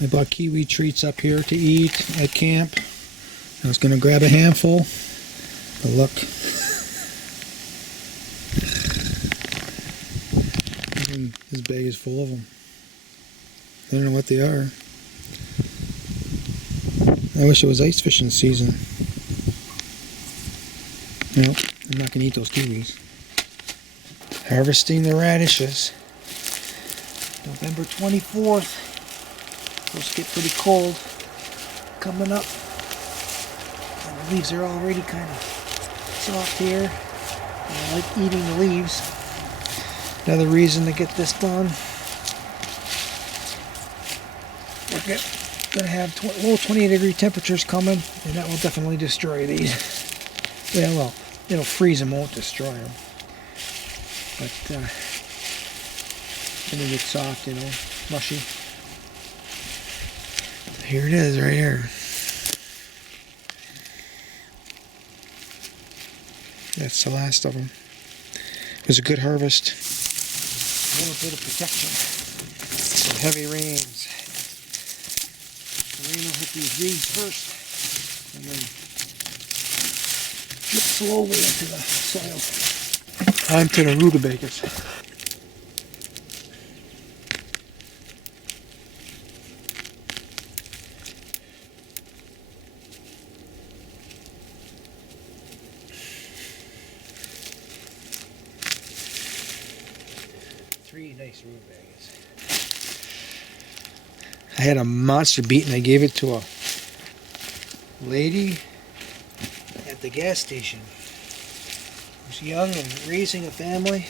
I bought kiwi treats up here to eat at camp. I was going to grab a handful, but look. This bag is full of them. I don't know what they are. I wish it was ice fishing season. No, I'm not going to eat those kiwis. Harvesting the radishes. November 24th. Supposed to get pretty cold coming up. And the leaves are already kind of soft here. And I like eating the leaves. Another reason to get this done. We're going to have low 28-degree temperatures coming, and that will definitely destroy these. Yeah, well, it'll freeze them, won't destroy them. But then they get soft, you know, mushy. Here it is, right here. That's the last of them. It was a good harvest. A little bit of protection from heavy rains. The rain will hit these leaves first, and then drip slowly into the soil. On to the rutabagas. Three nice rutabagas. I had a monster beet and I gave it to a lady at the gas station. Who's young and raising a family.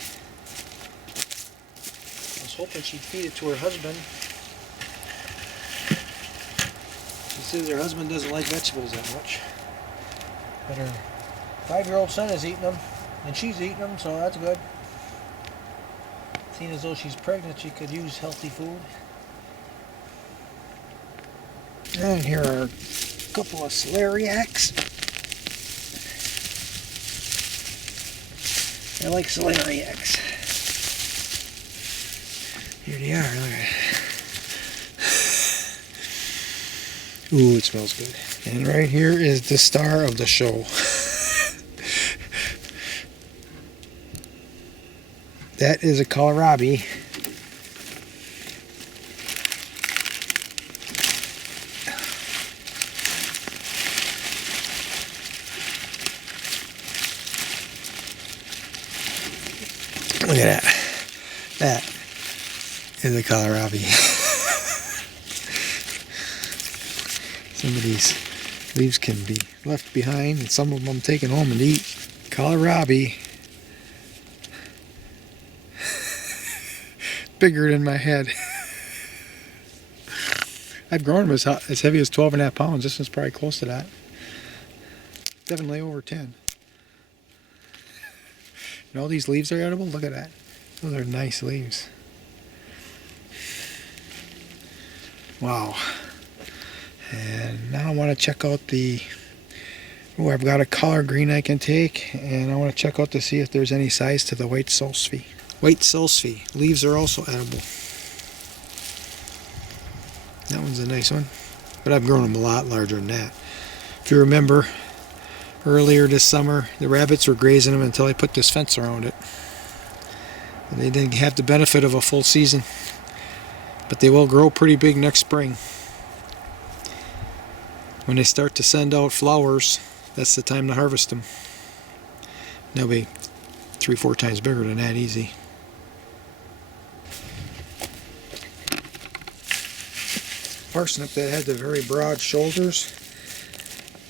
I was hoping she'd feed it to her husband. She says her husband doesn't like vegetables that much. But her 5-year-old son is eating them, and she's eating them, so that's good. Seeing as though she's pregnant, she could use healthy food. And here are a couple of celeriacs. I like celeriacs. Here they are, look at it. Ooh, it smells good. And right here is the star of the show. That is a kohlrabi. Look at that. That is a kohlrabi. Some of these leaves can be left behind, and some of them taken home and eat. Kohlrabi. Bigger than my head. I've grown them as heavy as 12.5 pounds. This one's probably close to that. Definitely over 10. And all these leaves are edible. Look at that. Those are nice leaves. Wow. And now I want to check out the... Oh, I've got a collard green I can take. And I want to check out to see if there's any size to the white salsify. White salsify. Leaves are also edible. That one's a nice one. But I've grown them a lot larger than that. If you remember, earlier this summer, the rabbits were grazing them until I put this fence around it. And they didn't have the benefit of a full season. But they will grow pretty big next spring. When they start to send out flowers, that's the time to harvest them. They'll be 3-4 times bigger than that, easy. Parsnip that had the very broad shoulders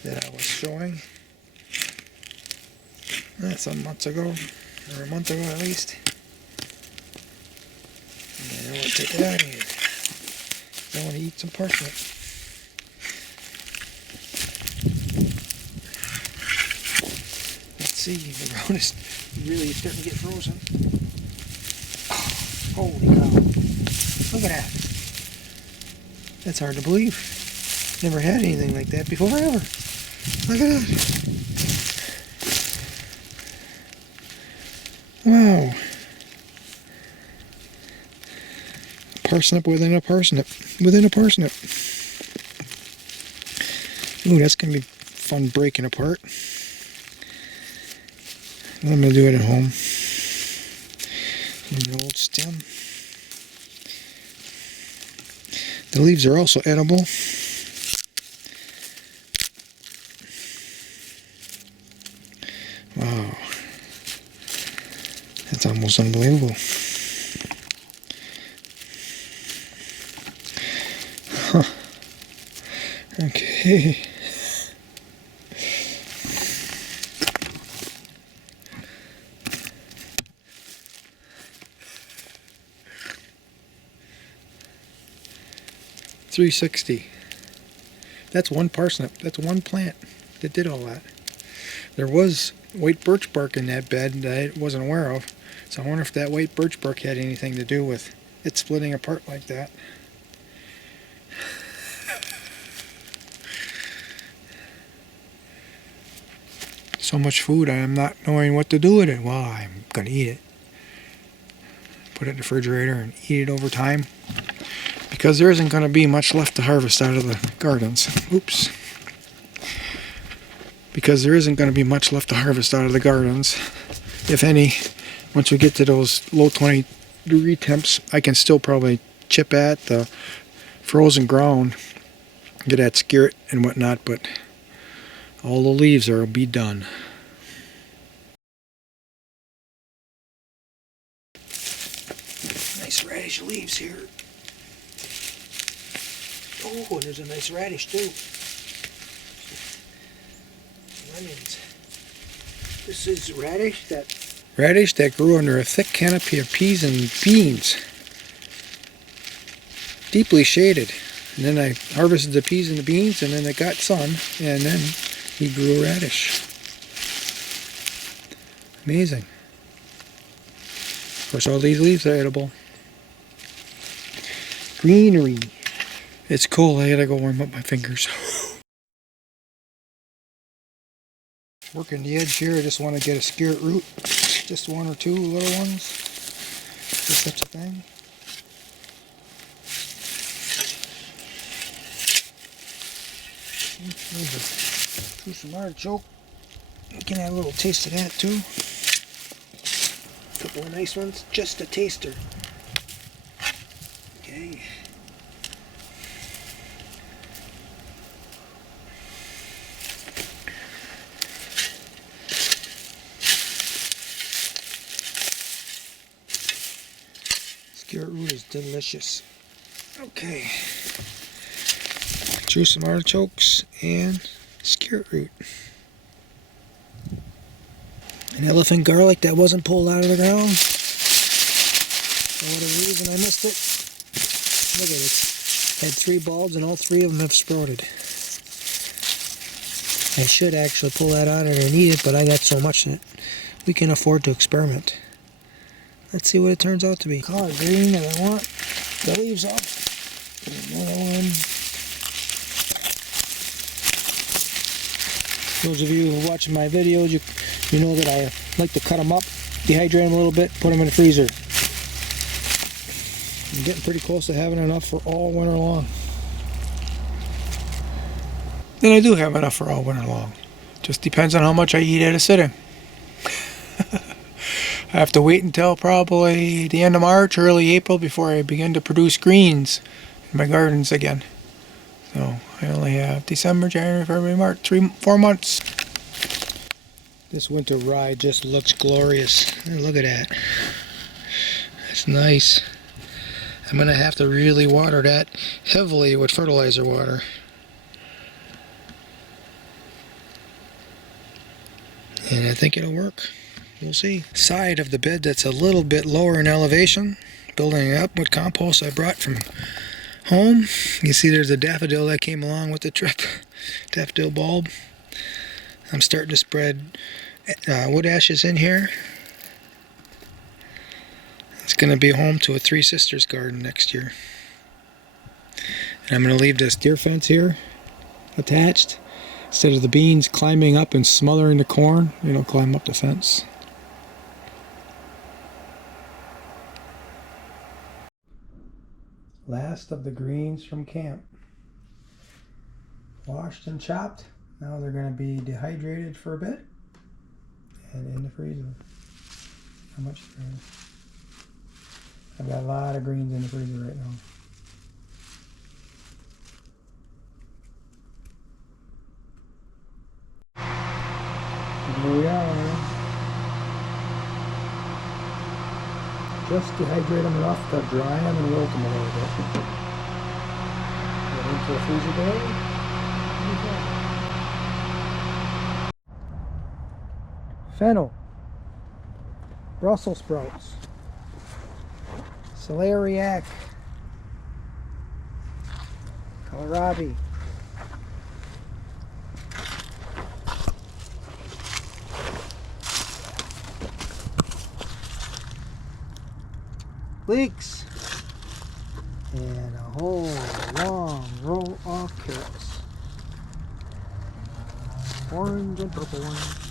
that I was showing. That's some months ago, or a month ago at least. And I want to take it out of here. I want to eat some parsnip. Let's see, the ground is really starting to get frozen. Oh, holy cow. Look at that. That's hard to believe. Never had anything like that before ever. Look at that. Wow. parsnip within a parsnip within a parsnip. Ooh, that's going to be fun breaking apart. I'm going to do it at home. An old stem. The leaves are also edible. Wow. That's almost unbelievable. Huh. Okay. $3.60. That's one parsnip. That's one plant that did all that. There was white birch bark in that bed that I wasn't aware of. So I wonder if that white birch bark had anything to do with it splitting apart like that. So much food, I am not knowing what to do with it. Well, I'm going to eat it. Put it in the refrigerator and eat it over time. Because there isn't going to be much left to harvest out of the gardens. Oops. Because there isn't going to be much left to harvest out of the gardens. If any, once we get to those low 20-degree temps, I can still probably chip at the frozen ground, get at skirret and whatnot, but all the leaves will be done. Nice radish leaves here. Oh, and there's a nice radish too. Onions. This is radish that grew under a thick canopy of peas and beans. Deeply shaded. And then I harvested the peas and the beans, and then it got sun, and then he grew radish. Amazing. Of course, all these leaves are edible. Greenery. It's cool, I gotta go warm up my fingers. Working the edge here, I just want to get a skirret root. Just one or two little ones. Just such a thing. There's some artichoke. You can have a little taste of that too. A couple of nice ones, just a taster. Okay. Skirret root is delicious. Okay. Drew some artichokes and skirret root. An elephant garlic that wasn't pulled out of the ground. For whatever reason I missed it. Look at it. Had 3 bulbs and all 3 of them have sprouted. I should actually pull that out of there and eat it, but I got so much that we can afford to experiment. Let's see what it turns out to be. Collard green, and I want the leaves off. Another one. Those of you who are watching my videos, you know that I like to cut them up, dehydrate them a little bit, put them in the freezer. I'm getting pretty close to having enough for all winter long. And I do have enough for all winter long. Just depends on how much I eat at a sitting. I have to wait until probably the end of March, early April before I begin to produce greens in my gardens again. So I only have December, January, February, March, 4 months. This winter rye just looks glorious. Look at that. That's nice. I'm going to have to really water that heavily with fertilizer water. And I think it'll work. We'll see. Side of the bed that's a little bit lower in elevation, building it up with compost I brought from home. You see there's a daffodil that came along with the trip. Daffodil bulb. I'm starting to spread wood ashes in here. It's going to be home to a Three Sisters garden next year. And I'm going to leave this deer fence here attached. Instead of the beans climbing up and smothering the corn, it'll climb up the fence. Last of the greens from camp. Washed and chopped. Now they're going to be dehydrated for a bit and in the freezer. How much is there? I've got a lot of greens in the freezer right now. And here we are. Just dehydrate them enough to dry them and wilt them a little bit. Get into the freezer bay. Fennel, Brussels sprouts, celeriac, kohlrabi, leeks, and a whole long row of carrots. Orange and purple ones.